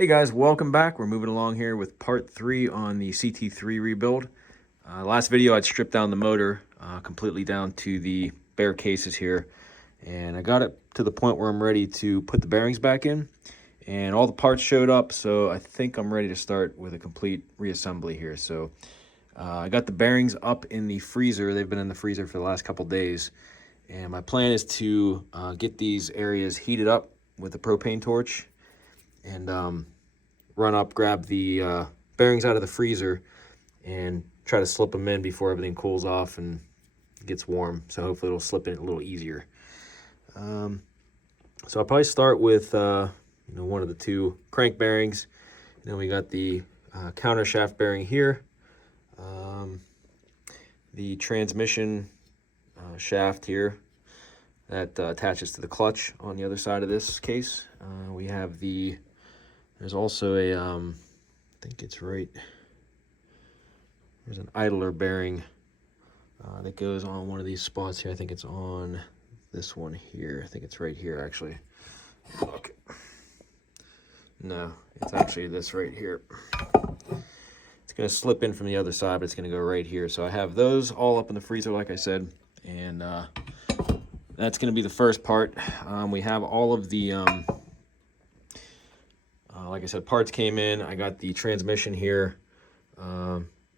Hey guys, welcome back. We're moving along here with part 3 on the CT3 rebuild. Last video I'd stripped down the motor completely down to the bare cases here, and I got it to the point where I'm ready to put the bearings back in, and all the parts showed up, so I think I'm ready to start with a complete reassembly here. So I got the bearings up in the freezer. They've been in the freezer for the last couple days, and my plan is to get these areas heated up with a propane torch and run up, grab the bearings out of the freezer and try to slip them in before everything cools off and gets warm. So hopefully it'll slip in a little easier. So I'll probably start with one of the two crank bearings. And then we got the counter shaft bearing here, the transmission shaft here that attaches to the clutch on the other side of this case. We have there's also a, I think it's right, there's an idler bearing that goes on one of these spots here. I think it's on this one here. I think it's right here, actually. Look. No, it's actually this right here. It's going to slip in from the other side, but it's going to go right here. So I have those all up in the freezer, like I said, and that's going to be the first part. We have all of the... like I said, parts came in. I got the transmission here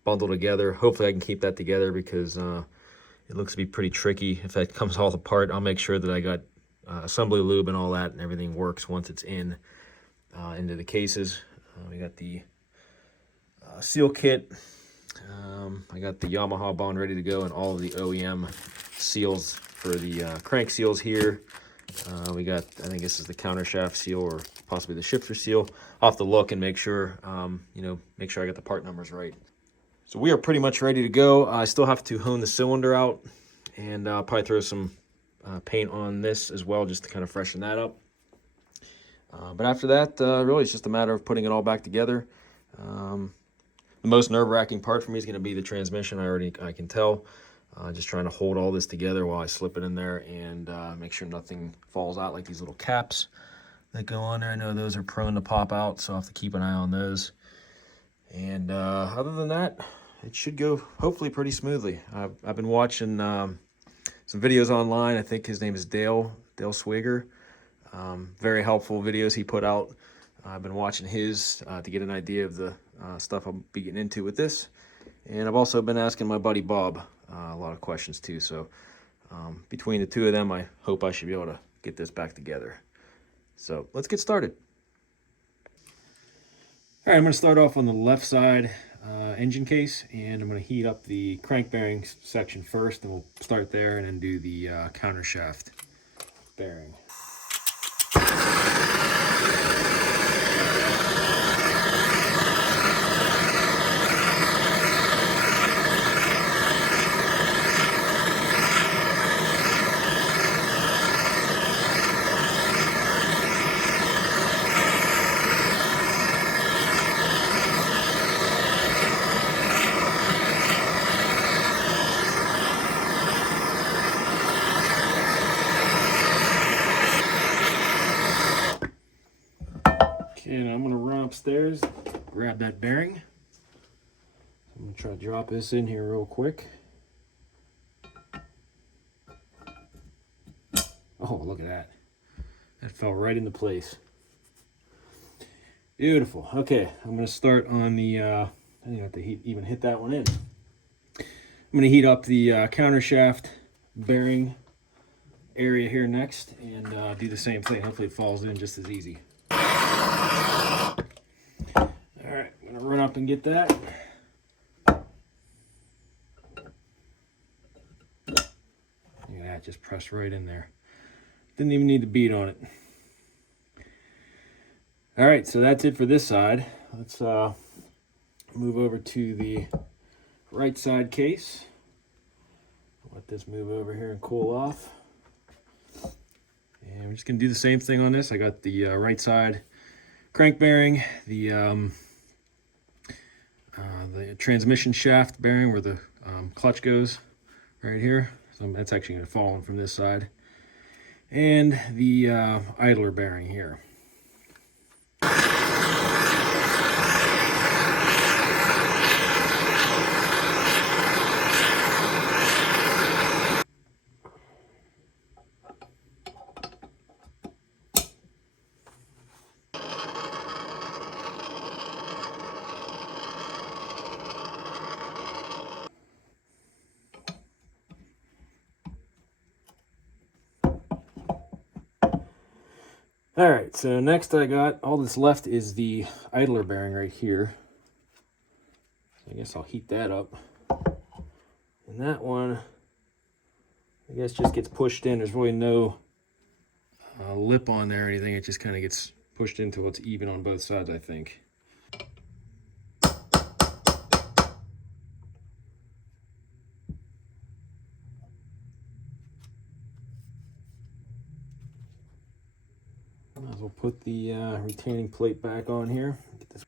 bundled together. Hopefully I can keep that together because it looks to be pretty tricky. If that comes all apart, I'll make sure that I got assembly lube and all that and everything works once it's in into the cases. We got the seal kit. I got the Yamaha bond ready to go and all of the OEM seals for the crank seals here. We got, I think this is the counter shaft seal or possibly the shifter seal. I'll have to look and make sure, make sure I got the part numbers right. So we are pretty much ready to go. I still have to hone the cylinder out, and I'll probably throw some paint on this as well just to kind of freshen that up. But after that, really it's just a matter of putting it all back together. The most nerve-wracking part for me is going to be the transmission. I can tell. Just trying to hold all this together while I slip it in there and make sure nothing falls out, like these little caps that go on there. I know those are prone to pop out, so I'll have to keep an eye on those. And other than that, it should go hopefully pretty smoothly. I've been watching some videos online. I think his name is Dale Swigger. Very helpful videos he put out. I've been watching his to get an idea of the stuff I'll be getting into with this. And I've also been asking my buddy Bob a lot of questions too. So between the two of them, I hope I should be able to get this back together. So let's get started. All right, I'm going to start off on the left side engine case, and I'm going to heat up the crank bearing section first, and we'll start there and then do the counter shaft bearing. Okay, now I'm going to run upstairs, grab that bearing. I'm going to try to drop this in here real quick. Oh, look at that. That fell right into place. Beautiful. Okay, I'm going to start on the, I didn't have to even hit that one in. I'm going to heat up the counter shaft bearing area here next and do the same thing. Hopefully it falls in just as easy. Alright, I'm going to run up and get that. Look at that, just pressed right in there. Didn't even need to beat on it. Alright, so that's it for this side. Let's move over to the right side case. Let this move over here and cool off. And we're just going to do the same thing on this. I got the right side crank bearing, the transmission shaft bearing where the clutch goes right here. So that's actually going to fall in from this side. And the idler bearing here. All right, so next I got, all that's left is the idler bearing right here. So I guess I'll heat that up. And that one, I guess, just gets pushed in. There's really no lip on there or anything. It just kind of gets pushed in until it's even on both sides, I think. Might as well put the retaining plate back on here. Get this.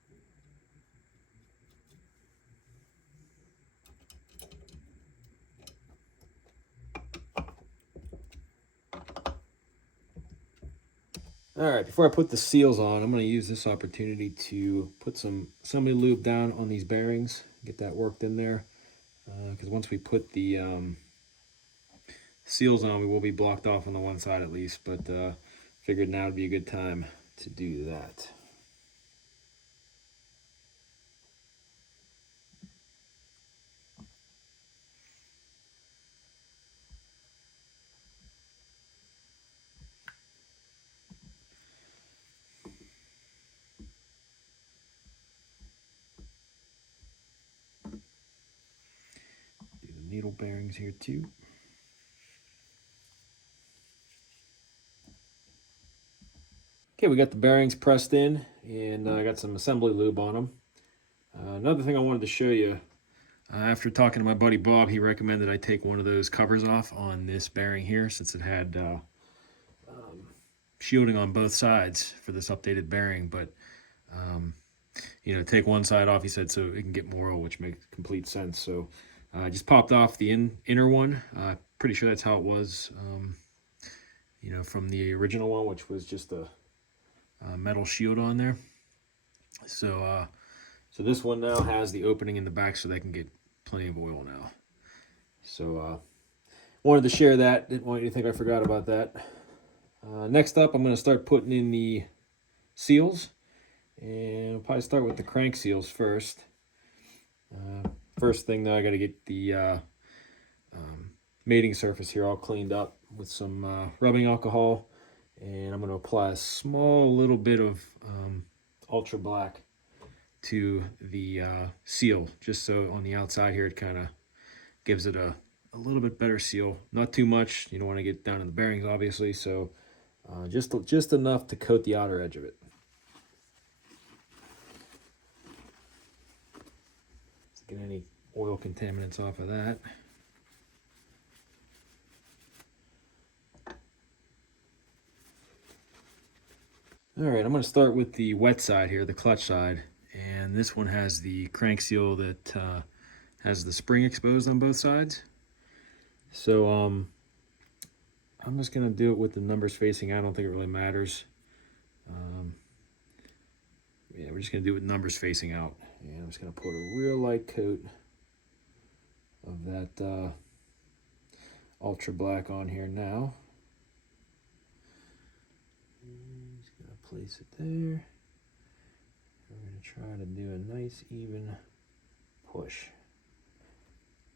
All right, before I put the seals on, I'm going to use this opportunity to put some assembly lube down on these bearings, get that worked in there. Because once we put the seals on, we will be blocked off on the one side at least, but figured now would be a good time to do that. Do the needle bearings here too. Okay, we got the bearings pressed in, and I got some assembly lube on them. Another thing I wanted to show you, after talking to my buddy Bob, he recommended I take one of those covers off on this bearing here, since it had shielding on both sides for this updated bearing. But you know, take one side off, he said, so it can get more oil, which makes complete sense. So I just popped off the inner one. Pretty sure that's how it was, you know, from the original one, which was just a metal shield on there. So so this one now has the opening in the back, so they can get plenty of oil now. So wanted to share that. Didn't want you to think I forgot about that. Next up, I'm going to start putting in the seals, and I'll probably start with the crank seals first. First thing though, I got to get the mating surface here all cleaned up with some rubbing alcohol, and I'm going to apply a small little bit of ultra black to the seal, just so on the outside here it kind of gives it a little bit better seal. Not too much, you don't want to get down in the bearings obviously, so just enough to coat the outer edge of it. Let's get any oil contaminants off of that. All right, I'm going to start with the wet side here, the clutch side, and this one has the crank seal that has the spring exposed on both sides. So I'm just going to do it with the numbers facing out. I don't think it really matters. Yeah, we're just going to do it with numbers facing out. And I'm just going to put a real light coat of that ultra black on here now. Just going to place it there. We're going to try to do a nice even push.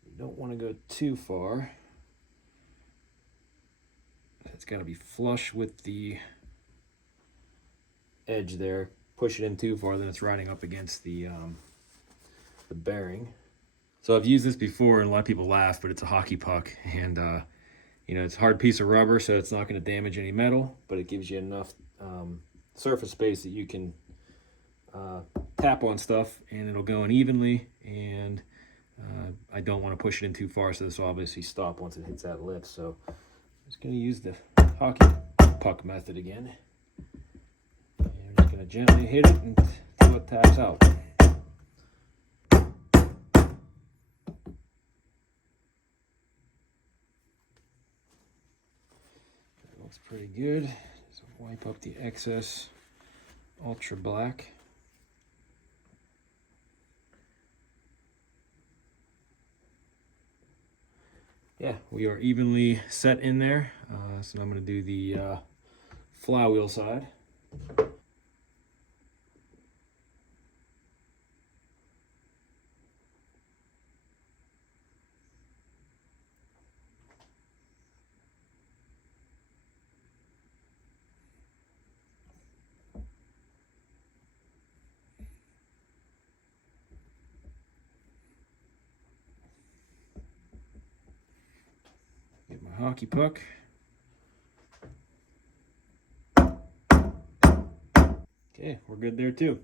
You don't want to go too far. It's got to be flush with the edge there. Push it in too far, then it's riding up against the bearing. So I've used this before, and a lot of people laugh, but it's a hockey puck, and you know, it's a hard piece of rubber, so it's not going to damage any metal, but it gives you enough surface space that you can tap on stuff, and it'll go in evenly. And I don't want to push it in too far, so this will obviously stop once it hits that lip. So I'm just going to use the hockey puck method again. Going to gently hit it until it taps out. That looks pretty good. Just wipe up the excess ultra black. Yeah, we are evenly set in there. So now I'm going to do the flywheel side. hockey puck. Okay, we're good there too.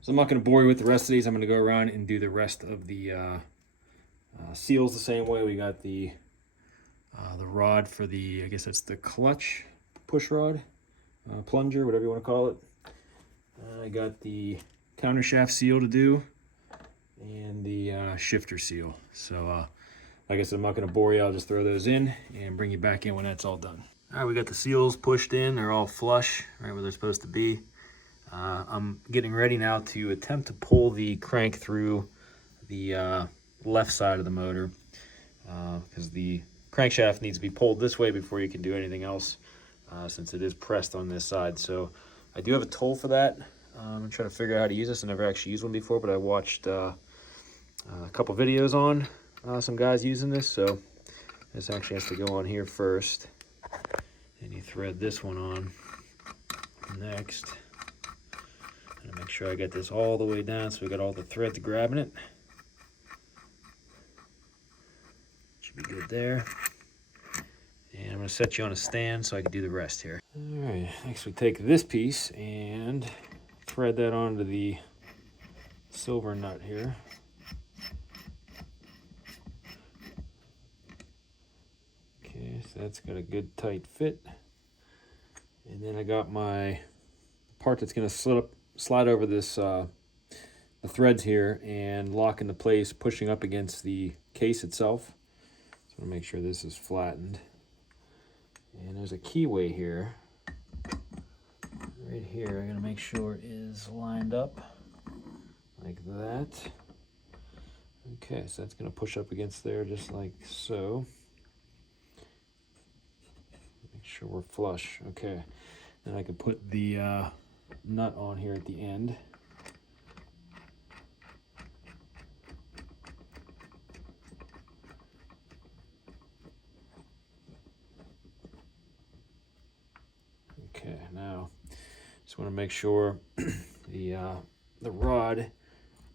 So I'm not going to bore you with the rest of these. I'm going to go around and do the rest of the seals the same way. We got the rod for the, I guess that's the clutch push rod, plunger, whatever you want to call it. I got the counter shaft seal to do and the shifter seal. So like I said, I'm not going to bore you. I'll just throw those in and bring you back in when that's all done. All right, we got the seals pushed in. They're all flush, right where they're supposed to be. I'm getting ready now to attempt to pull the crank through the left side of the motor because the crankshaft needs to be pulled this way before you can do anything else since it is pressed on this side. So I do have a tool for that. I'm trying to figure out how to use this. I never actually used one before, but I watched a couple videos on some guys using this. So this actually has to go on here first. And you thread this one on next. And make sure I get this all the way down so we got all the threads grabbing it. Should be good there. And I'm going to set you on a stand so I can do the rest here. All right, next we take this piece and thread that onto the silver nut here. Okay, so that's got a good tight fit. And then I got my part that's going to slide over this the threads here and lock into place, pushing up against the case itself. So I'm going to make sure this is flattened. And there's a keyway here. Right here, I'm going to make sure is lined up like that. Okay, so that's going to push up against there just like so. Make sure we're flush. Okay, then I can put the nut on here at the end. Okay, now just want to make sure the rod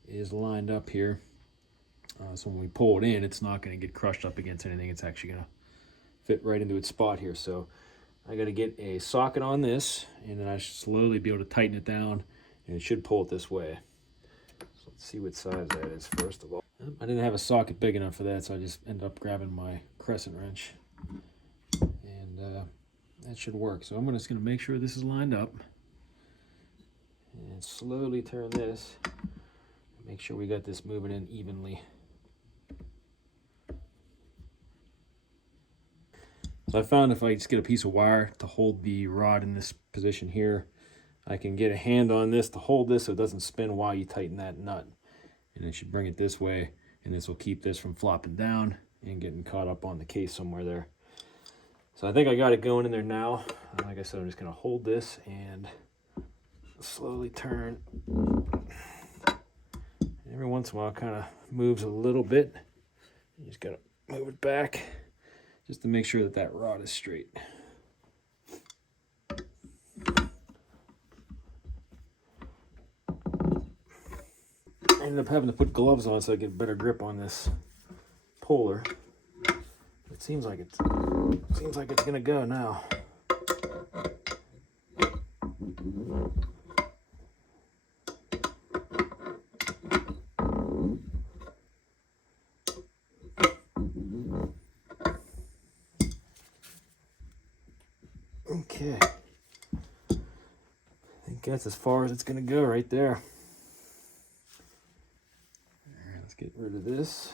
is lined up here. So when we pull it in, it's not going to get crushed up against anything. It's actually going to fit right into its spot here. So I got to get a socket on this, and then I should slowly be able to tighten it down, and it should pull it this way. So let's see what size that is first of all. I didn't have a socket big enough for that, so I just ended up grabbing my crescent wrench, and that should work. So I'm just going to make sure this is lined up, and slowly turn this. Make sure we got this moving in evenly. So I found if I just get a piece of wire to hold the rod in this position here, I can get a hand on this to hold this so it doesn't spin while you tighten that nut. And it should bring it this way, and this will keep this from flopping down and getting caught up on the case somewhere there. So I think I got it going in there now. Like I said, I'm just going to hold this and slowly turn. Every once in a while it kind of moves a little bit. You just got to move it back just to make sure that that rod is straight. I ended up having to put gloves on so I get better grip on this puller. It seems like it's gonna go now. Okay, I think that's as far as it's gonna go right there. All right, let's get rid of this.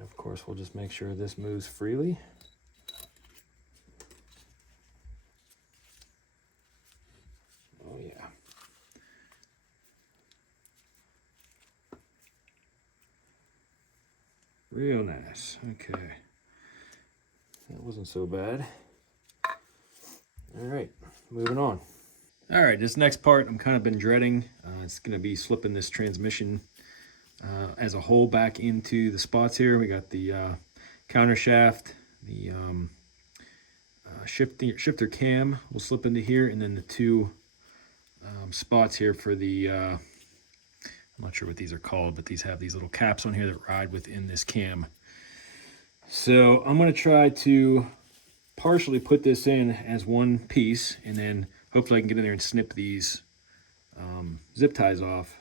Of course, we'll just make sure this moves freely. Oh yeah. Real nice. Okay. That wasn't so bad. All right, moving on. All right, this next part I'm kind of been dreading. It's going to be slipping this transmission as a whole back into the spots here. We got the counter shaft, the shifter cam will slip into here, and then the two spots here for the, I'm not sure what these are called, but these have these little caps on here that ride within this cam. So I'm going to try to partially put this in as one piece, and then hopefully I can get in there and snip these zip ties off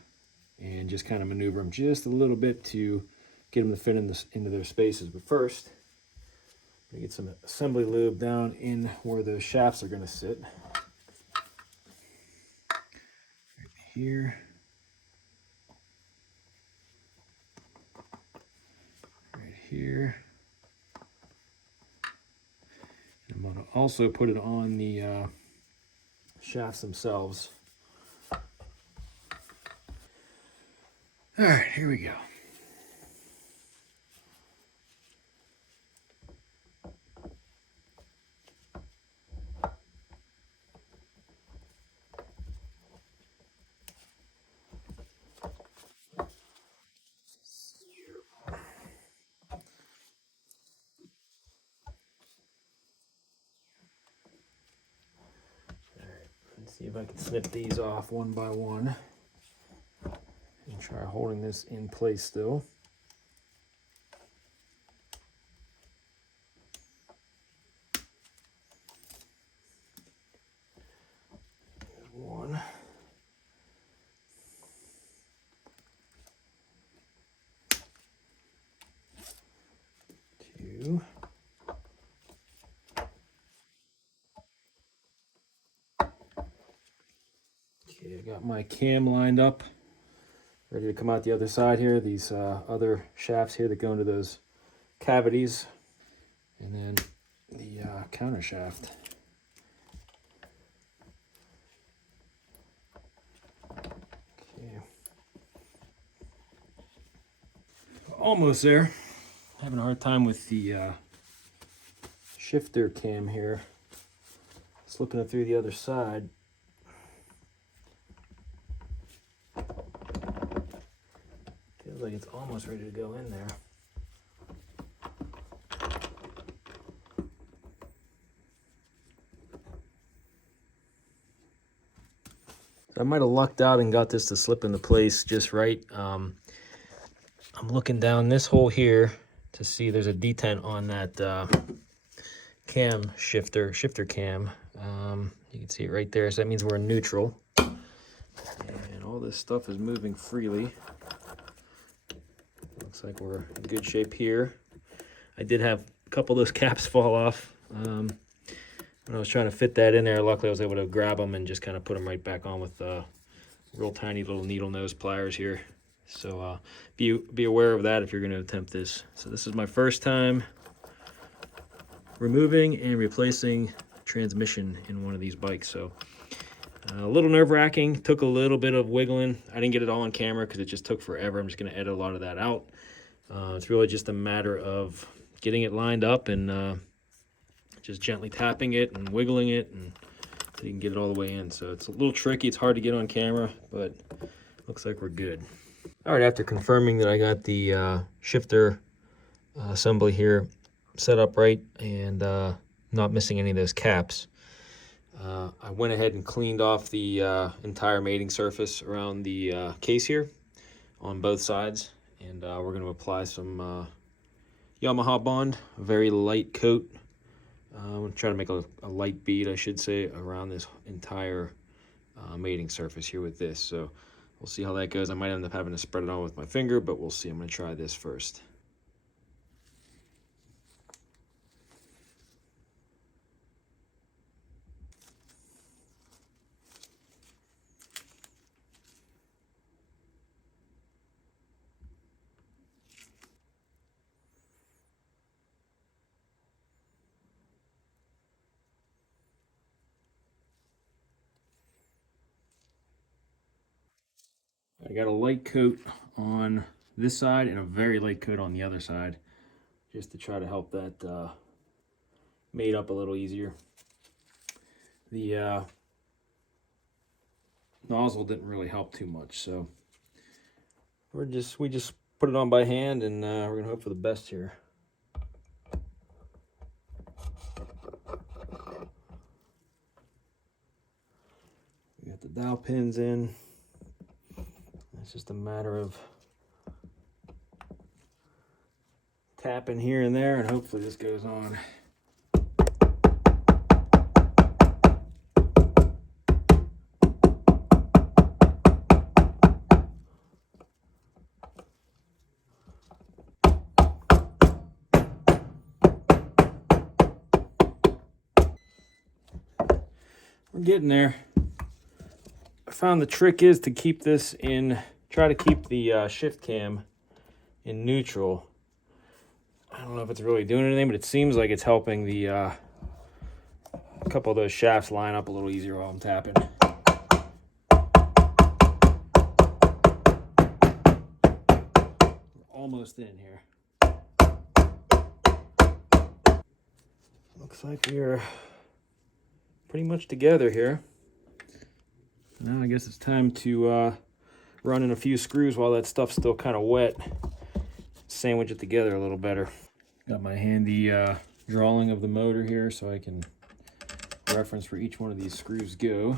and just kind of maneuver them just a little bit to get them to fit into their spaces. But first, I'm gonna get some assembly lube down in where the shafts are going to sit. Right here. Right here. And I'm going to also put it on the shafts themselves. All right, here we go. Let's see if I can snip these off one by one and try holding this in place still. There's one. Two. Okay, I got my cam lined up, ready to come out the other side here. These other shafts here that go into those cavities, and then the counter shaft. Okay, almost there. Having a hard time with the shifter cam here, slipping it through the other side. Feels like it's almost ready to go in there. I might have lucked out and got this to slip into place just right. I'm looking down this hole here to see there's a detent on that cam shifter cam. You can see it right there, so that means we're in neutral. And all this stuff is moving freely. Looks like we're in good shape here. I did have a couple of those caps fall off. When I was trying to fit that in there, luckily I was able to grab them and just kind of put them right back on with real tiny little needle nose pliers here. So be aware of that if you're going to attempt this. So this is my first time removing and replacing transmission in one of these bikes. So a little nerve-wracking, took a little bit of wiggling. I didn't get it all on camera because it just took forever. I'm just going to edit a lot of that out. It's really just a matter of getting it lined up and just gently tapping it and wiggling it, and so you can get it all the way in. So it's a little tricky. It's hard to get on camera, but looks like we're good. All right, after confirming that I got the shifter assembly here set up right and not missing any of those caps, I went ahead and cleaned off the entire mating surface around the case here on both sides, and we're going to apply some Yamaha Bond, a very light coat. I'm going to try to make a light bead, I should say, around this entire mating surface here with this. So we'll see how that goes. I might end up having to spread it on with my finger, but we'll see. I'm going to try this first. I got a light coat on this side and a very light coat on the other side, just to try to help that mate up a little easier. The nozzle didn't really help too much. So we just put it on by hand, and we're gonna hope for the best here. We got the dowel pins in. It's just a matter of tapping here and there, and hopefully this goes on. We're getting there. I found the trick is to keep this in, try to keep the shift cam in neutral. I don't know if it's really doing anything, but it seems like it's helping the a couple of those shafts line up a little easier while I'm tapping. We're almost in here. Looks like we're pretty much together here. Now I guess it's time to run in a few screws while that stuff's still kind of wet. Sandwich it together a little better. Got my handy drawing of the motor here so I can reference where each one of these screws go.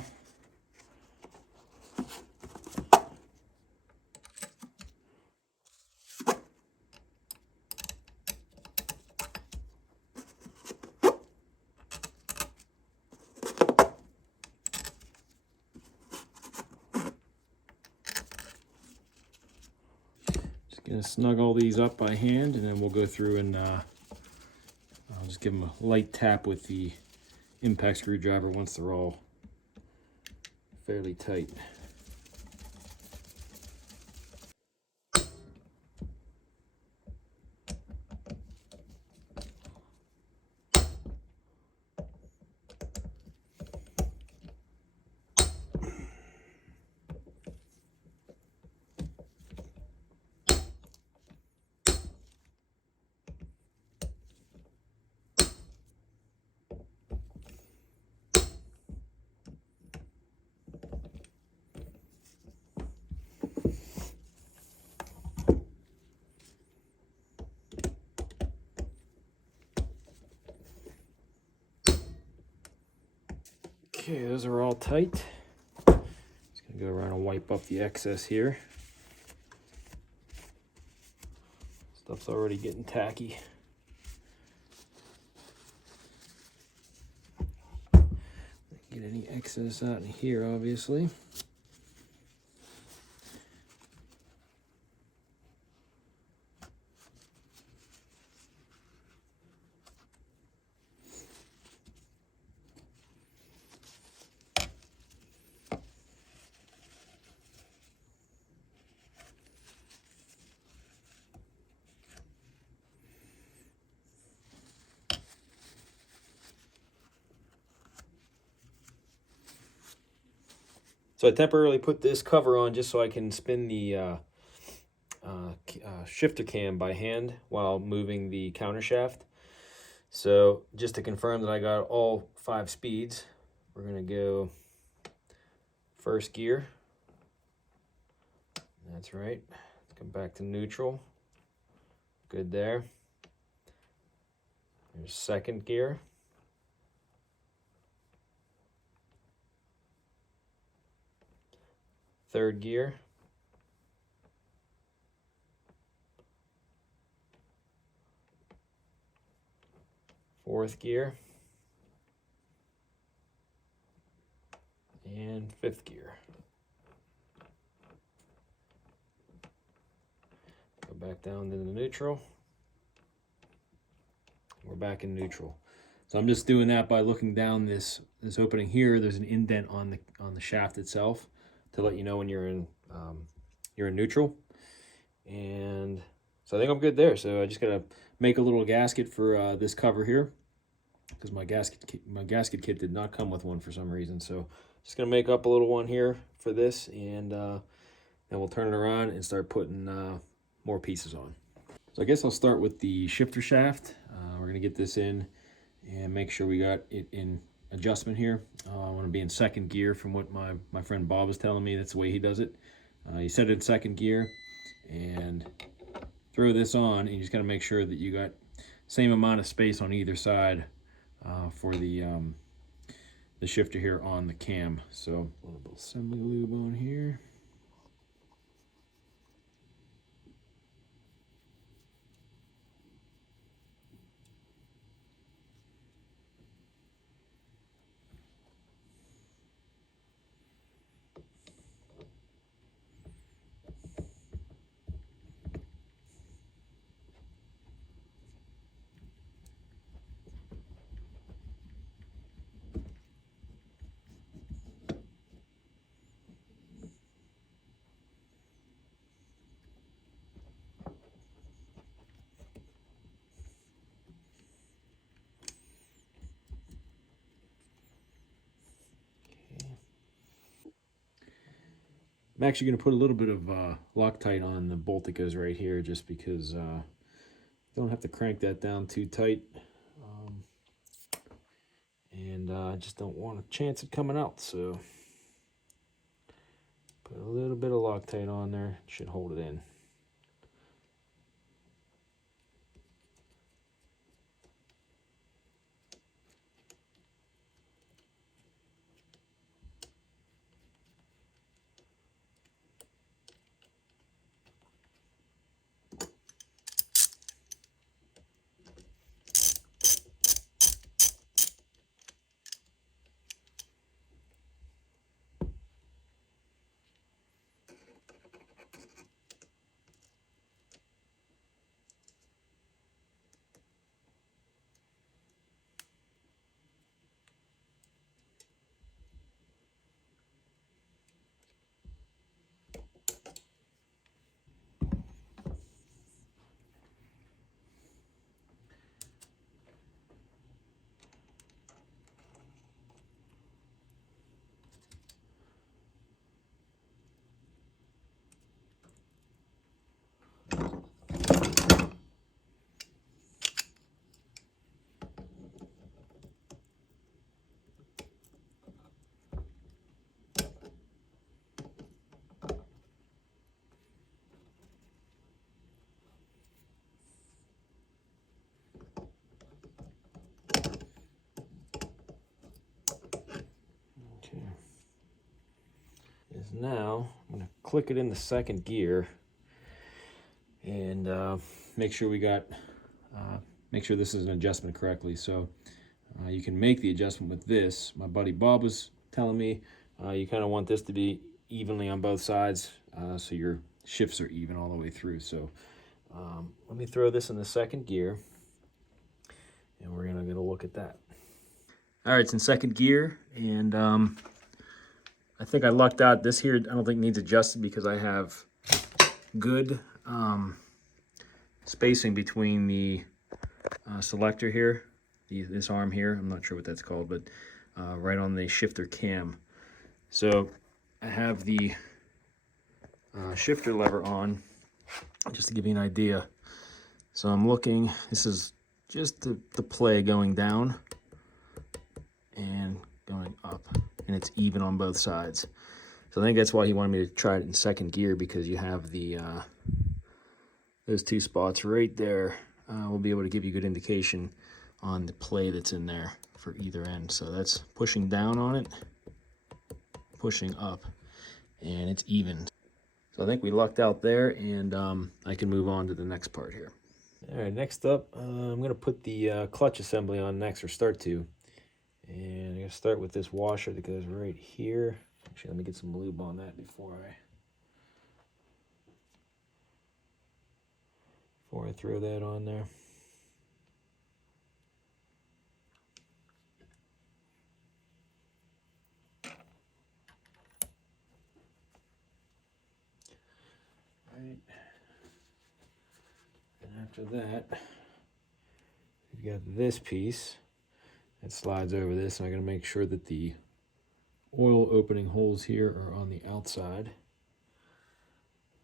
Gonna snug all these up by hand, and then we'll go through and I'll just give them a light tap with the impact screwdriver once they're all fairly tight. Okay, those are all tight. Just gonna go around and wipe up the excess here. Stuff's already getting tacky. Get any excess out in here, obviously. So I temporarily put this cover on just so I can spin the shifter cam by hand while moving the counter shaft. So just to confirm that I got all 5 speeds, we're gonna go first gear. That's right. Let's come back to neutral. Good there. There's second gear. Third gear. Fourth gear. And fifth gear. Go back down to the neutral. We're back in neutral. So I'm just doing that by looking down this opening here. There's an indent on the shaft itself to let you know when you're in neutral. And so I think I'm good there. So I just gotta make a little gasket for this cover here, because my gasket kit did not come with one for some reason. So just gonna make up a little one here for this, and then we'll turn it around and start putting more pieces on. So I guess I'll start with the shifter shaft. We're gonna get this in and make sure we got it in adjustment here. I want to be in second gear from what my friend Bob was telling me. That's the way he does it. You set it in second gear and throw this on, and you just got to make sure that you got same amount of space on either side for the shifter here on the cam. So a little bit of assembly lube on here. I'm actually going to put a little bit of Loctite on the bolt that goes right here, just because don't have to crank that down too tight, and I just don't want a chance of coming out. So put a little bit of Loctite on there, should hold it in. Okay. Is now I'm going to click it in the second gear and make sure we got make sure this is an adjustment correctly. So you can make the adjustment with this. My buddy Bob was telling me you kind of want this to be evenly on both sides, so your shifts are even all the way through. So let me throw this in the second gear, and we're gonna get a look at that. All right, it's in second gear, and I think I lucked out. This here I don't think needs adjusted because I have good spacing between the selector here, this arm here. I'm not sure what that's called, but right on the shifter cam. So I have the shifter lever on, just to give you an idea. So I'm looking, this is just the play going down and going up, and it's even on both sides. So I think that's why he wanted me to try it in second gear, because you have the those two spots right there. Will be able to give you good indication on the play that's in there for either end. So that's pushing down on it, pushing up, and it's even. So I think we lucked out there, and I can move on to the next part here. All right, next up, I'm going to put the clutch assembly on next, or start to. And I'm going to start with this washer that goes right here. Actually, let me get some lube on that before I throw that on there. Right. And after that, we've got this piece that slides over this, and I got to make sure that the oil opening holes here are on the outside.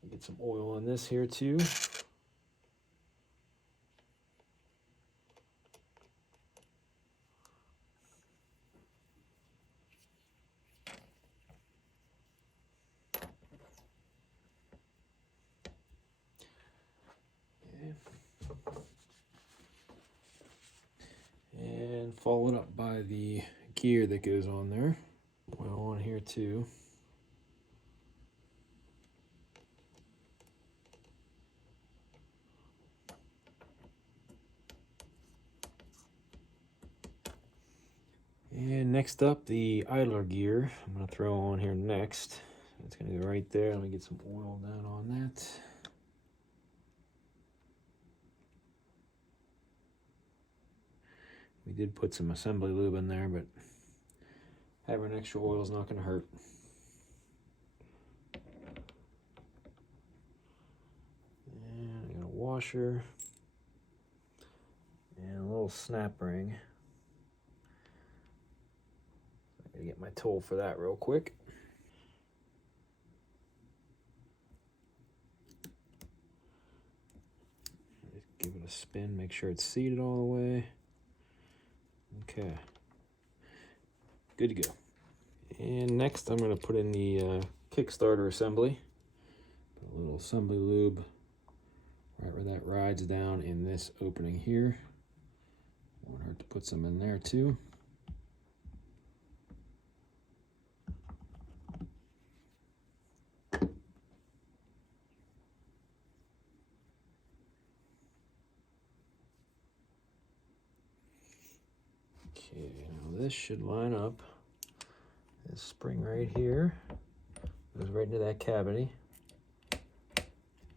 Get some oil on this here too. followed up by the gear that goes on there. Oil on here too. And next up, the idler gear. I'm going to throw on here next. It's going to go right there. Let me get some oil down on that. We did put some assembly lube in there, but having extra oil is not going to hurt. And I got a washer and a little snap ring. I gotta get my tool for that real quick. Just give it a spin, make sure it's seated all the way. Okay, good to go. And next I'm going to put in the Kickstarter assembly. Put a little assembly lube right where that rides down in this opening here. Won't hurt to put some in there too. Okay, now this should line up. This spring right here goes right into that cavity.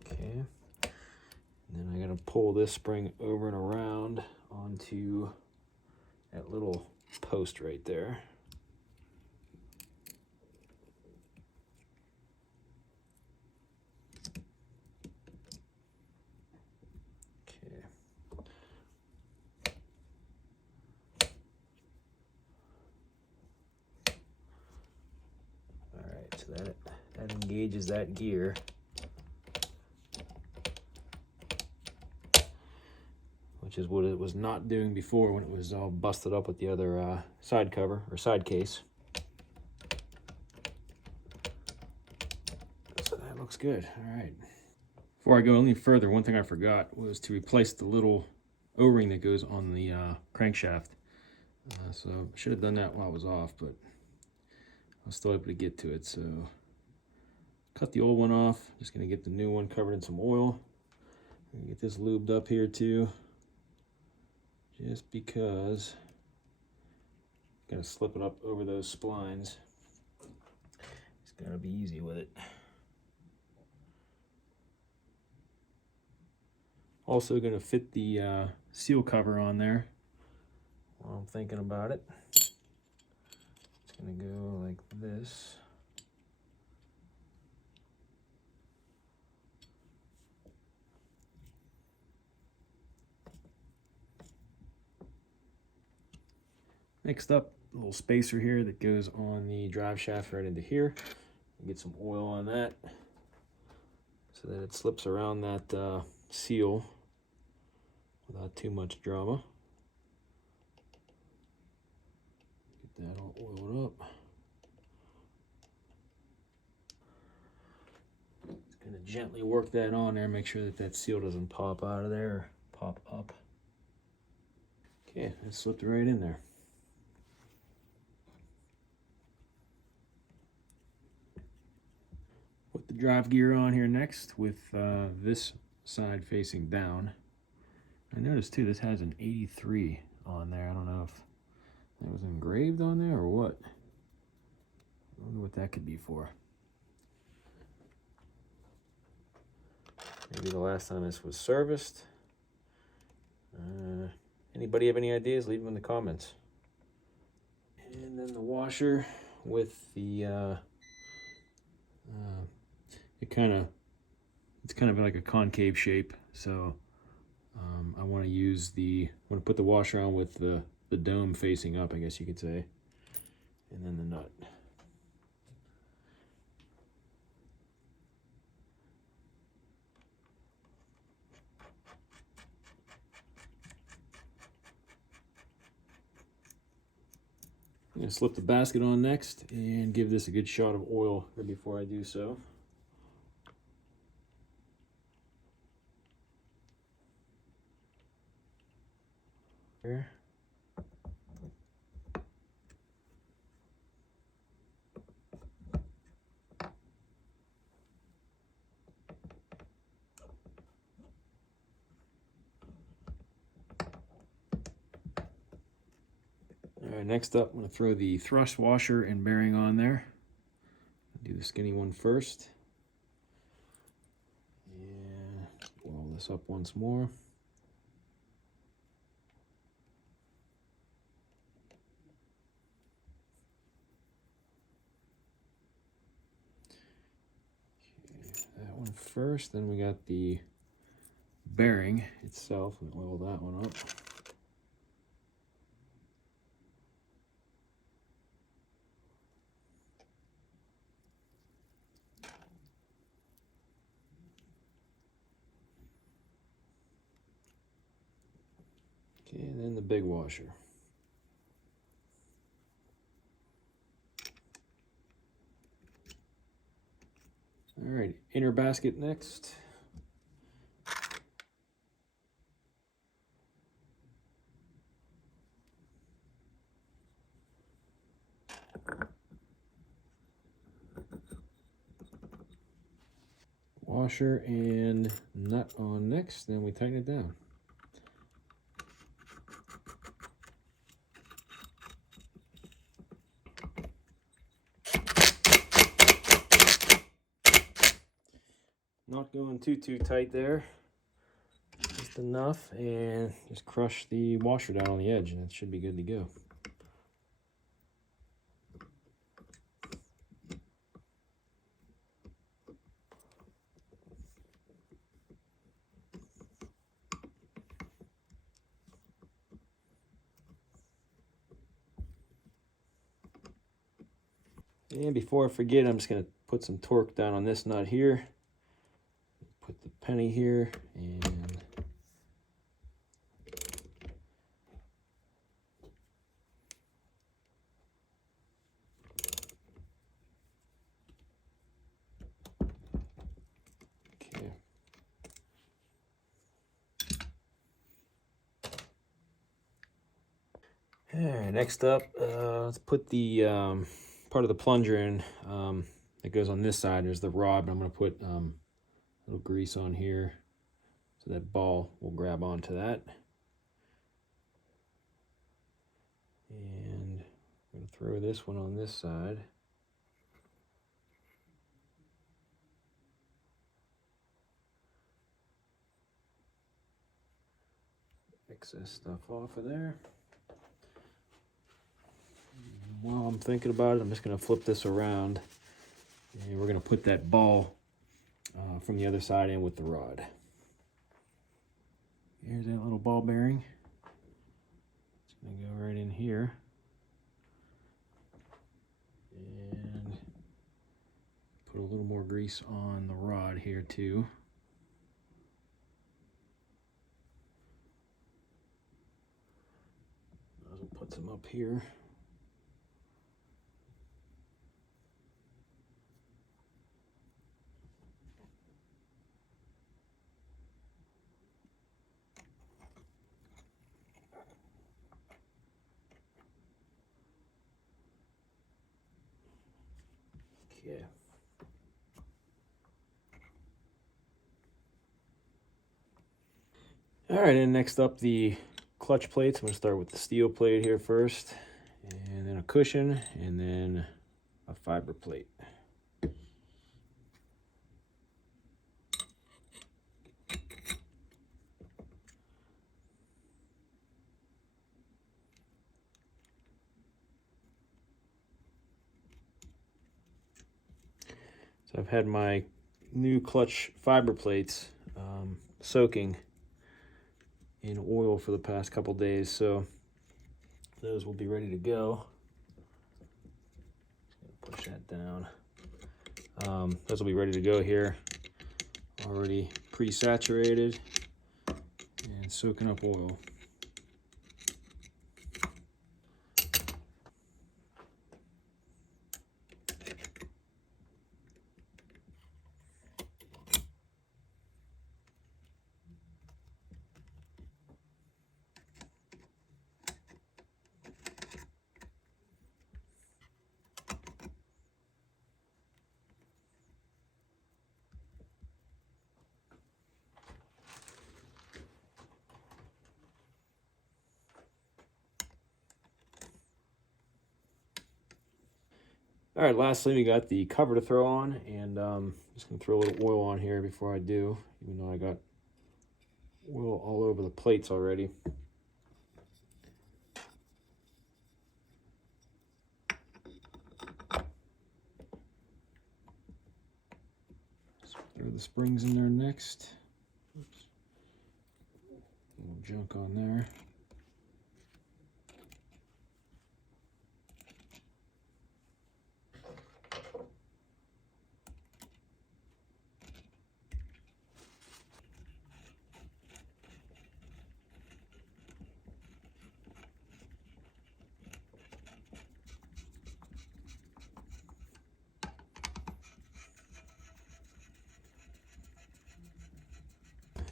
Okay, and then I gotta pull this spring over and around onto that little post right there. Okay. All right, so that engages that gear. Which is what it was not doing before when it was all busted up with the other side cover or side case. So that looks good. All right. Before I go any further, one thing I forgot was to replace the little O-ring that goes on the crankshaft. So I should have done that while I was off, but I was still able to get to it. So cut the old one off. Just gonna get the new one covered in some oil. Get this lubed up here too. Just because I'm gonna slip it up over those splines. It's gonna be easy with it. Also gonna fit the seal cover on there while I'm thinking about it. It's gonna go like this. Next up, a little spacer here that goes on the drive shaft right into here. Get some oil on that so that it slips around that seal without too much drama. Get that all oiled up. Just gonna gently work that on there, make sure that that seal doesn't pop out of there or pop up. Okay, it slipped right in there. Put the drive gear on here next with this side facing down. I noticed too, this has an 83 on there. I don't know if that was engraved on there or what. I wonder what that could be for. Maybe the last time this was serviced. Anybody have any ideas? Leave them in the comments. And then the washer with the it's kind of like a concave shape, so I want to put the washer on with the dome facing up, I guess you could say, and then the nut. I'm going to slip the basket on next and give this a good shot of oil right before I do so. Here. right, next up, I'm going to throw the thrust washer and bearing on there. Do the skinny one first. And roll this up once more. Okay, that one first, then we got the bearing itself, and oil that one up. Okay, and then the big washer. All right, inner basket next. Washer and nut on next, then we tighten it down. Not going too tight there, just enough, and just crush the washer down on the edge, and it should be good to go. And before I forget, I'm just going to put some torque down on this nut here. Put the penny here, and okay. All right, next up, let's put the part of the plunger in that goes on this side. There's the rod, but I'm going to put a little grease on here so that ball will grab onto that. And I'm going to throw this one on this side. Excess stuff off of there. While I'm thinking about it, I'm just going to flip this around, and we're going to put that ball from the other side in with the rod. Here's that little ball bearing. It's going to go right in here. And put a little more grease on the rod here too. I'll put some up here. Okay. All right, and next up, the clutch plates. I'm going to start with the steel plate here first, and then a cushion, and then a fiber plate. So I've had my new clutch fiber plates soaking in oil for the past couple days, so those will be ready to go. Just gonna push that down. Those will be ready to go here, already pre-saturated and soaking up oil. All right, lastly, we got the cover to throw on, and just gonna throw a little oil on here before I do, even though I got oil all over the plates already. Throw the springs in there next. Oops. A little junk on there.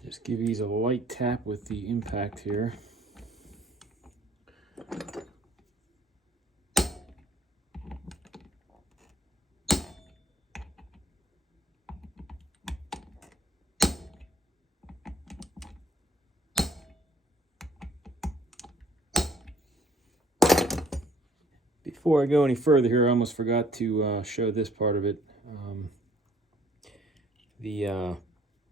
Just give these a light tap with the impact here. Before I go any further here, I almost forgot to show this part of it. The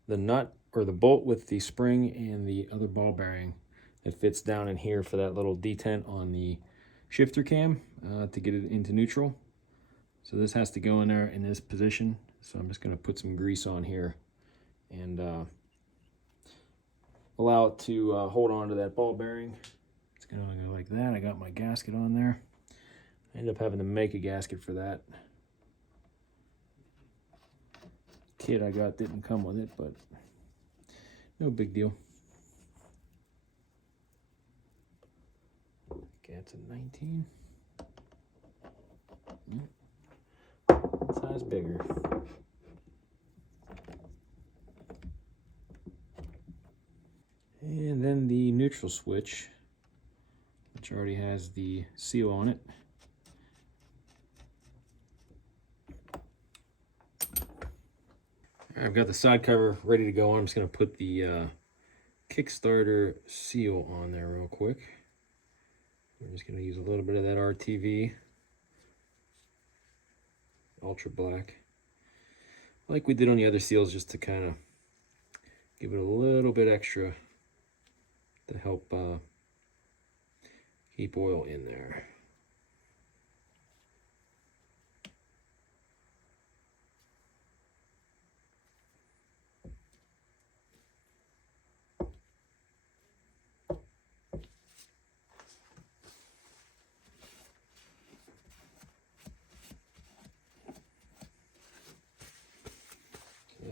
nut or the bolt with the spring and the other ball bearing that fits down in here for that little detent on the shifter cam to get it into neutral. So this has to go in there in this position. So I'm just going to put some grease on here and allow it to hold on to that ball bearing. It's going to go like that. I got my gasket on there. I ended up having to make a gasket for that. Kit I got didn't come with it, but no big deal. Okay, it's a 19. Size bigger. And then the neutral switch, which already has the seal on it. I've got the side cover ready to go on. I'm just going to put the Kickstarter seal on there real quick. We're just going to use a little bit of that RTV Ultra Black, like we did on the other seals, just to kind of give it a little bit extra to help keep oil in there.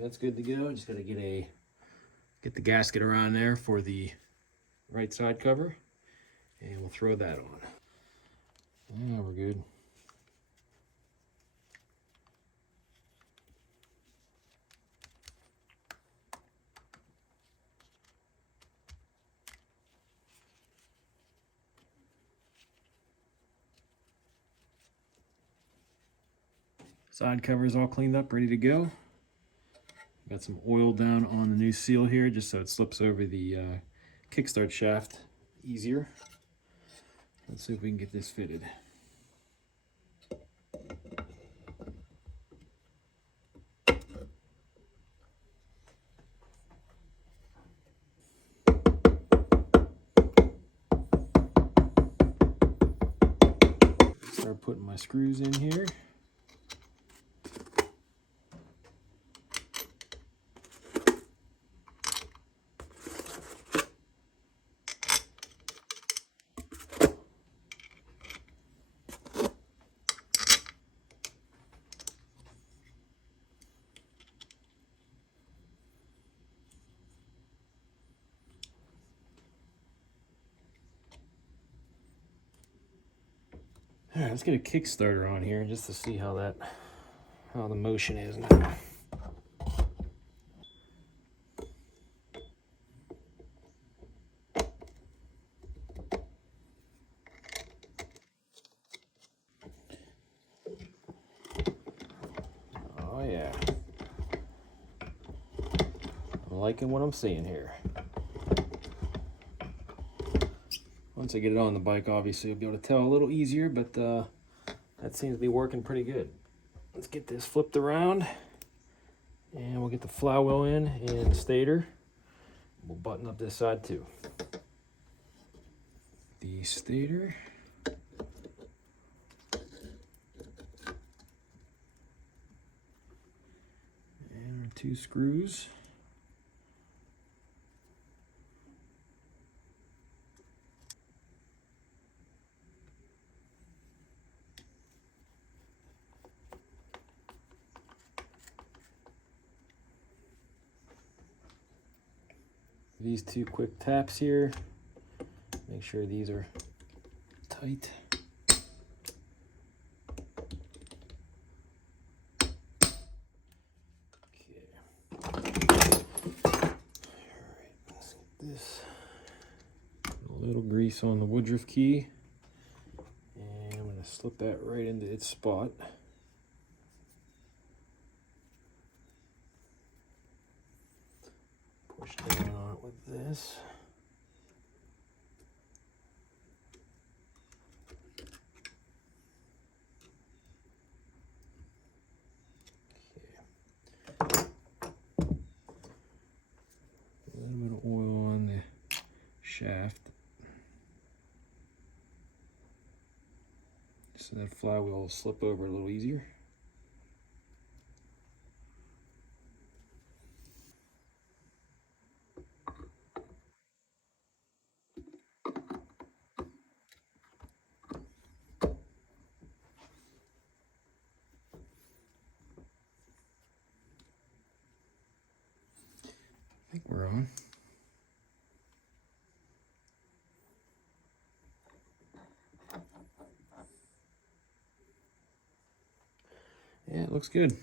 That's good to go. Just got to get the gasket around there for the right side cover, and we'll throw that on. Yeah, we're good. Side cover is all cleaned up, ready to go. Got some oil down on the new seal here, just so it slips over the kickstart shaft easier. Let's see if we can get this fitted. Start putting my screws in here. All right, let's get a Kickstarter on here just to see how the motion is now. Oh yeah, I'm liking what I'm seeing here. Once I get it on the bike, obviously I'll be able to tell a little easier, but that seems to be working pretty good. Let's get this flipped around, and we'll get the flywheel in and the stator. We'll button up this side too. The stator. And our 2 screws. These 2 quick taps here. Make sure these are tight. Okay. Alright, let's get this. A little grease on the Woodruff key. And I'm going to slip that right into its spot. Push down on it with this. A little bit of oil on the shaft so that flywheel will slip over a little easier. I think we're on. Yeah, it looks good.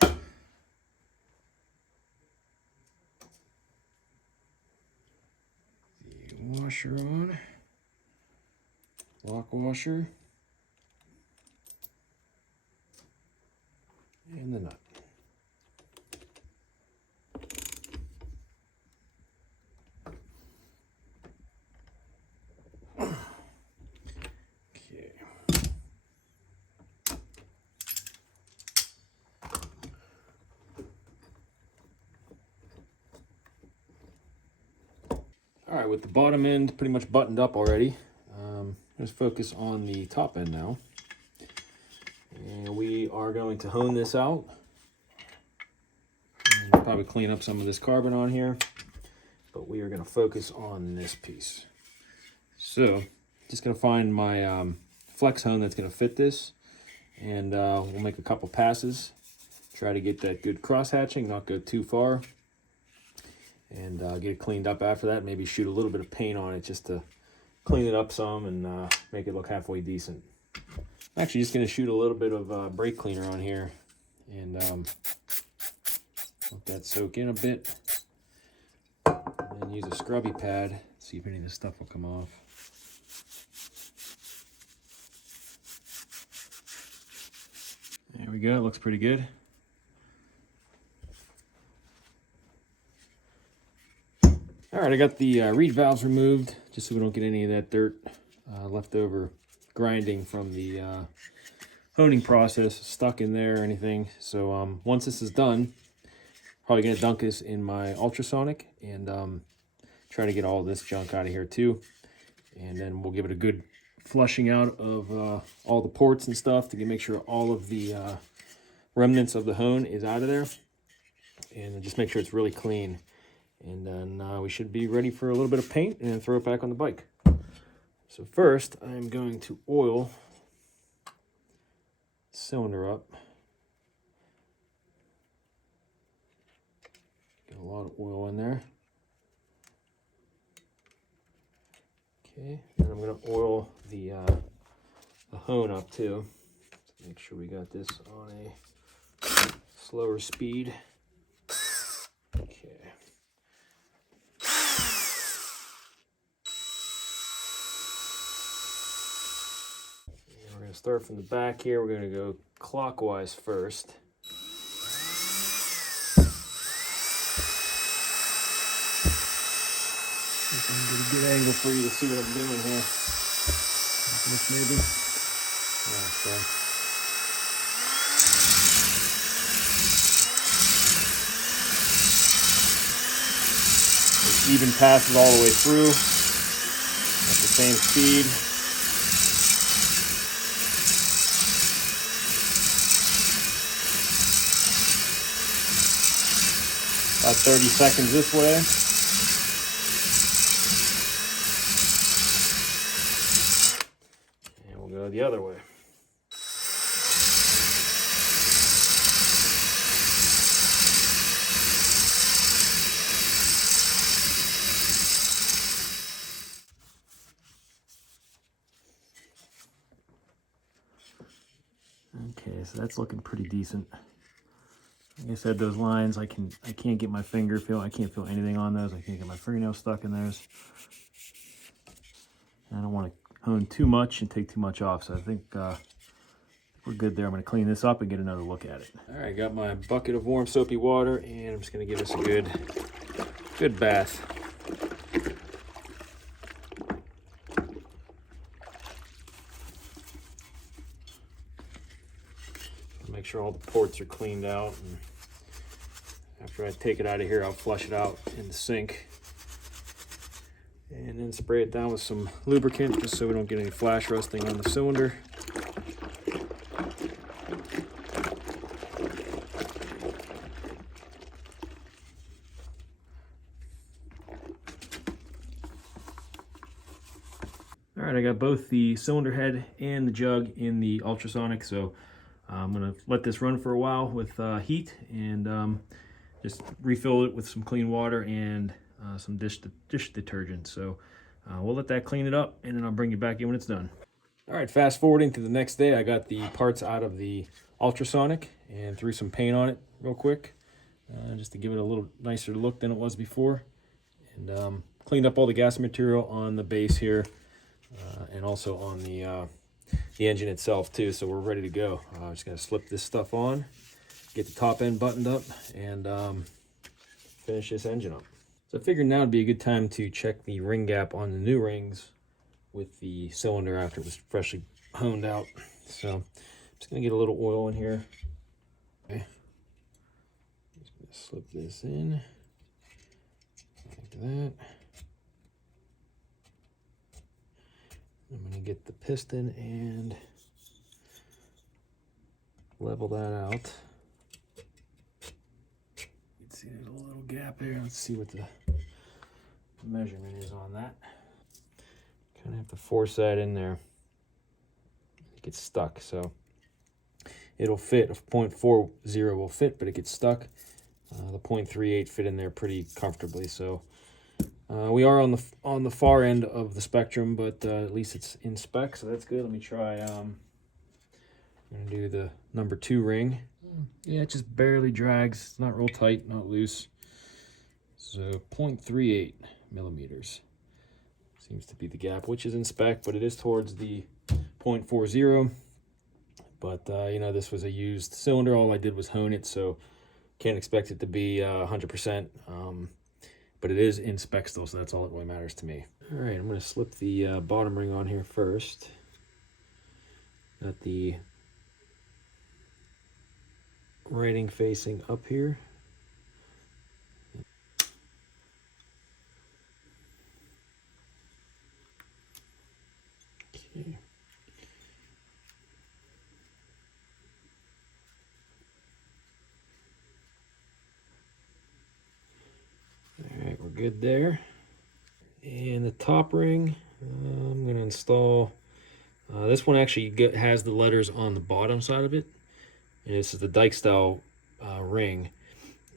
The washer on, lock washer, and the nut. All right, with the bottom end pretty much buttoned up already, let's focus on the top end now. And we are going to hone this out. And we'll probably clean up some of this carbon on here, but we are going to focus on this piece. So, just going to find my flex hone that's going to fit this, and we'll make a couple passes. Try to get that good cross hatching, not go too far. And get it cleaned up after that. Maybe shoot a little bit of paint on it just to clean it up some and make it look halfway decent. I'm actually just going to shoot a little bit of brake cleaner on here and let that soak in a bit. And then use a scrubby pad, see if any of this stuff will come off. There we go, it looks pretty good. All right, I got the reed valves removed just so we don't get any of that dirt left over grinding from the honing process stuck in there or anything. So once this is done, probably gonna dunk this in my ultrasonic and try to get all this junk out of here too. And then we'll give it a good flushing out of all the ports and stuff to make sure all of the remnants of the hone is out of there. And just make sure it's really clean. And then we should be ready for a little bit of paint and then throw it back on the bike. So first, I'm going to oil the cylinder up. Get a lot of oil in there. Okay, then I'm going to oil the hone up too. Make sure we got this on a slower speed. Okay. We're going to start from the back here. We're going to go clockwise first. Get a good angle for you to see what I'm doing here. Like this maybe. It even passes all the way through at the same speed. About 30 seconds this way. And we'll go the other way. Okay, so that's looking pretty decent. Like I said, those lines, I can't get my finger I can't feel anything on those. I can't get my fingernail stuck in those. I don't want to hone too much and take too much off, so I think we're good there. I'm going to clean this up and get another look at it. All right, got my bucket of warm soapy water, and I'm just going to give this a good bath. Make sure all the ports are cleaned out, and after I take it out of here, I'll flush it out in the sink and then spray it down with some lubricant just so we don't get any flash rusting on the cylinder. All right, I got both the cylinder head and the jug in the ultrasonic, so I'm gonna let this run for a while with heat, and just refill it with some clean water and some dish detergent. So we'll let that clean it up, and then I'll bring you back in when it's done. All right, fast forwarding to the next day, I got the parts out of the ultrasonic and threw some paint on it real quick, just to give it a little nicer look than it was before, and cleaned up all the gas material on the base here, and also on the engine itself too, so we're ready to go. Just gonna slip this stuff on, get the top end buttoned up, and finish this engine up. So I figured now would be a good time to check the ring gap on the new rings with the cylinder after it was freshly honed out. So I'm just gonna get a little oil in here. Okay. Just gonna slip this in like that. I'm going to get the piston and level that out. You can see there's a little gap there. Let's see what the measurement is on that. Kind of have to force that in there. It gets stuck, so it'll fit. A 0.40 will fit, but it gets stuck. The 0.38 fit in there pretty comfortably, so we are on the far end of the spectrum, but at least it's in spec, so that's good. Let me try. I'm gonna do the number 2 ring. Yeah, it just barely drags. It's not real tight, not loose. So 0.38 millimeters seems to be the gap, which is in spec, but it is towards the 0.40. But you know, this was a used cylinder. All I did was hone it, so can't expect it to be 100%. But it is in spec still, so that's all that really matters to me. All right, I'm going to slip the bottom ring on here first. Got the writing facing up here. Okay. All right, we're good there. And the top ring, I'm going to install, this one actually has the letters on the bottom side of it. And this is the Dyke style ring.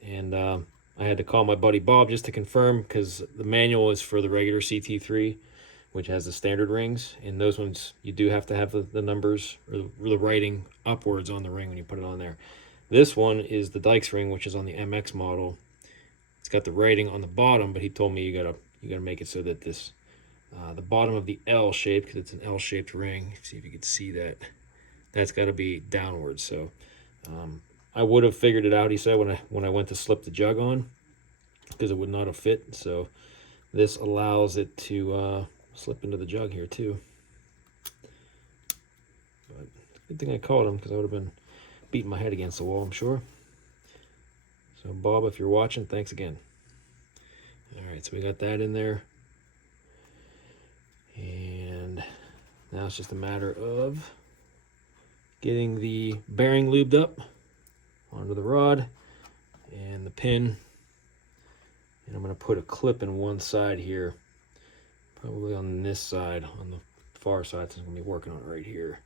And I had to call my buddy Bob just to confirm, because the manual is for the regular CT3, which has the standard rings. And those ones, you do have to have the numbers or the writing upwards on the ring when you put it on there. This one is the Dykes ring, which is on the MX model. It's got the writing on the bottom, but he told me you gotta make it so that this the bottom of the L shape, because it's an L-shaped ring. See if you can see that. That's got to be downwards. So I would have figured it out, he said, when I went to slip the jug on, because it would not have fit. So this allows it to slip into the jug here too. But Good thing I called him because I would have been beating my head against the wall, I'm sure. So Bob, if you're watching, thanks again. All right, so we got that in there. And now it's just a matter of getting the bearing lubed up onto the rod and the pin. And I'm going to put a clip in one side here, probably on this side, on the far side, so I'm going to be working on it right here.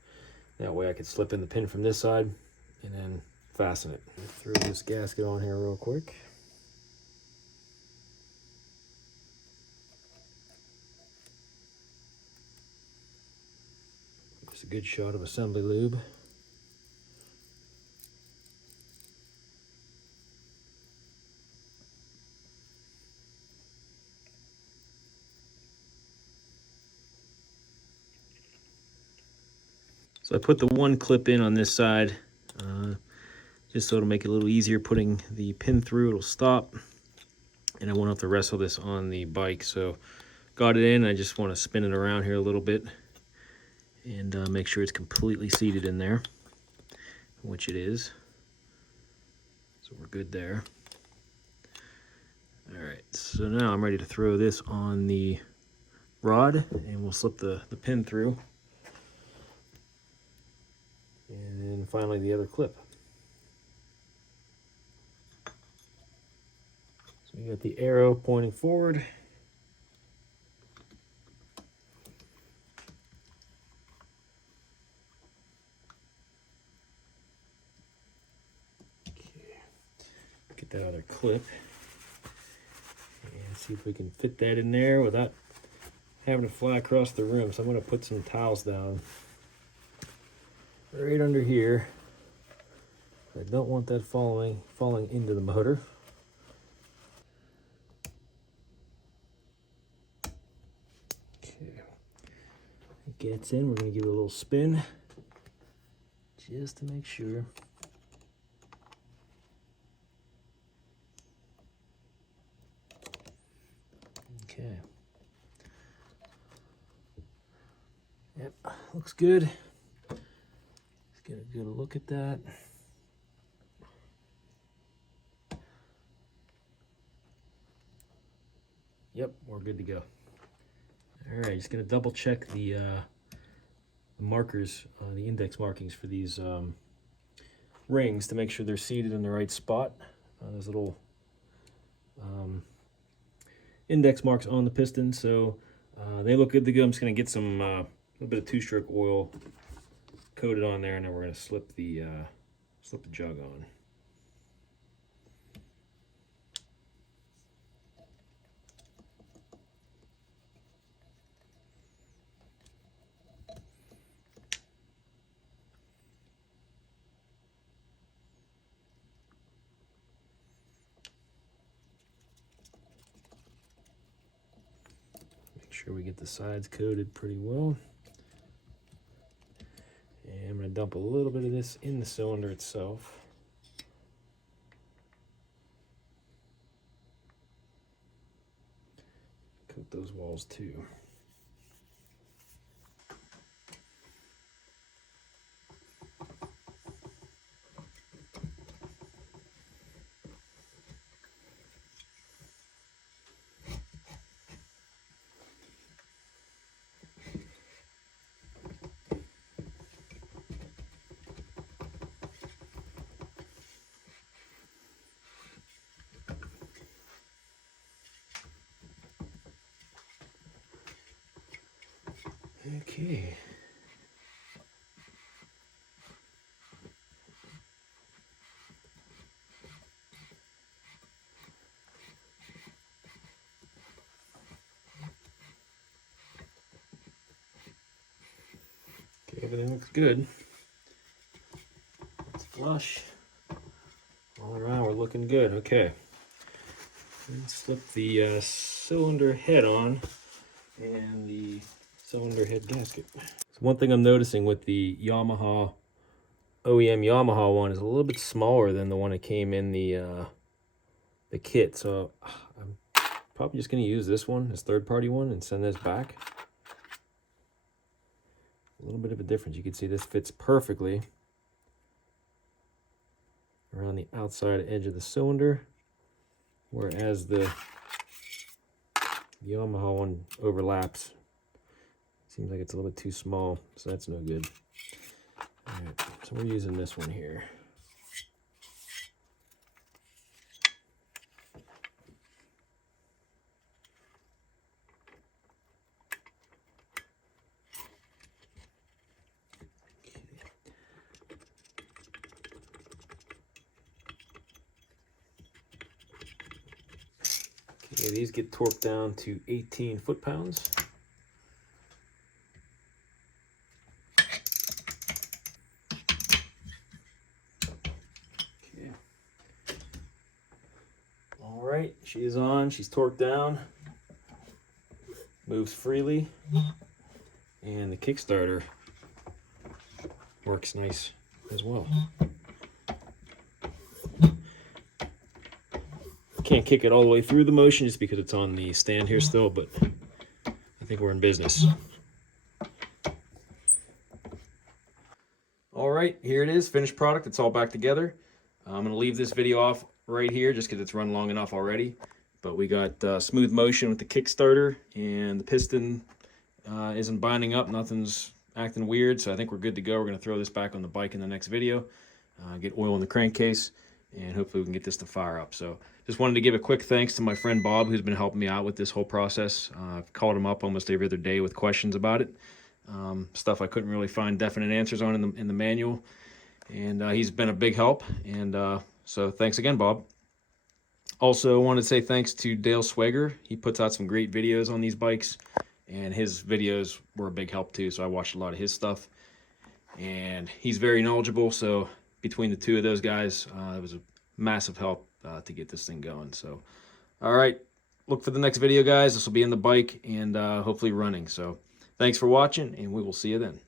That way I can slip in the pin from this side and then fasten it. Throw this gasket on here real quick. Just a good shot of assembly lube. So I put the one clip in on this side, just so it'll make it a little easier putting the pin through. It'll stop, and I won't have to wrestle this on the bike. So got it in. I just want to spin it around here a little bit and make sure it's completely seated in there, which it is. So we're good there. All right, so now I'm ready to throw this on the rod, and we'll slip the pin through. And then finally the other clip. So we got the arrow pointing forward. Okay. Get that other clip and see if we can fit that in there without having to fly across the room. So I'm going to put some towels down right under here. I don't want that falling into the motor. Okay, it gets in. We're going to give it a little spin just to make sure. Okay. Yep, looks good. Let's get a good look at that. Yep, we're good to go. All right, just gonna double check the markers, the index markings for these rings to make sure they're seated in the right spot. There's little index marks on the piston, so they look good to go. I'm just gonna get some a little bit of two-stroke oil coated on there, and then we're gonna slip the jug on. Make sure we get the sides coated pretty well. And I'm going to dump a little bit of this in the cylinder itself. Coat those walls too. Okay. Okay, everything looks good. It's flush. All around, we're looking good. Okay. Let's slip the cylinder head on and the cylinder head gasket. So one thing I'm noticing with the Yamaha OEM Yamaha one is a little bit smaller than the one that came in the kit. So I'm probably just going to use this one, this third-party one, and send this back. a little bit of a difference. You can see this fits perfectly around the outside edge of the cylinder, whereas the Yamaha one overlaps. Seems like it's a little bit too small, so that's no good. All right, so we're using this one here. Okay, these get torqued down to 18 foot-pounds. Okay. All right, she is on. She's torqued down. Moves freely. And the Kickstarter works nice as well. Can't kick it all the way through the motion just because it's on the stand here still, but I think we're in business. All right, here it is, finished product. It's all back together. I'm gonna leave this video off right here just because it's run long enough already. But we got smooth motion with the Kickstarter, and the piston isn't binding up. Nothing's acting weird, so I think we're good to go. We're gonna throw this back on the bike in the next video, get oil in the crankcase, and hopefully we can get this to fire up. So just wanted to give a quick thanks to my friend Bob, who's been helping me out with this whole process. I've called him up almost every other day with questions about it. Stuff I couldn't really find definite answers on in the manual. And he's been a big help. And so thanks again, Bob. Also wanted to say thanks to Dale Swager. He puts out some great videos on these bikes, and his videos were a big help too. So I watched a lot of his stuff, and he's very knowledgeable. So between the two of those guys, it was a massive help to get this thing going. So, all right, look for the next video, guys. This will be in the bike and hopefully running. So thanks for watching, and we will see you then.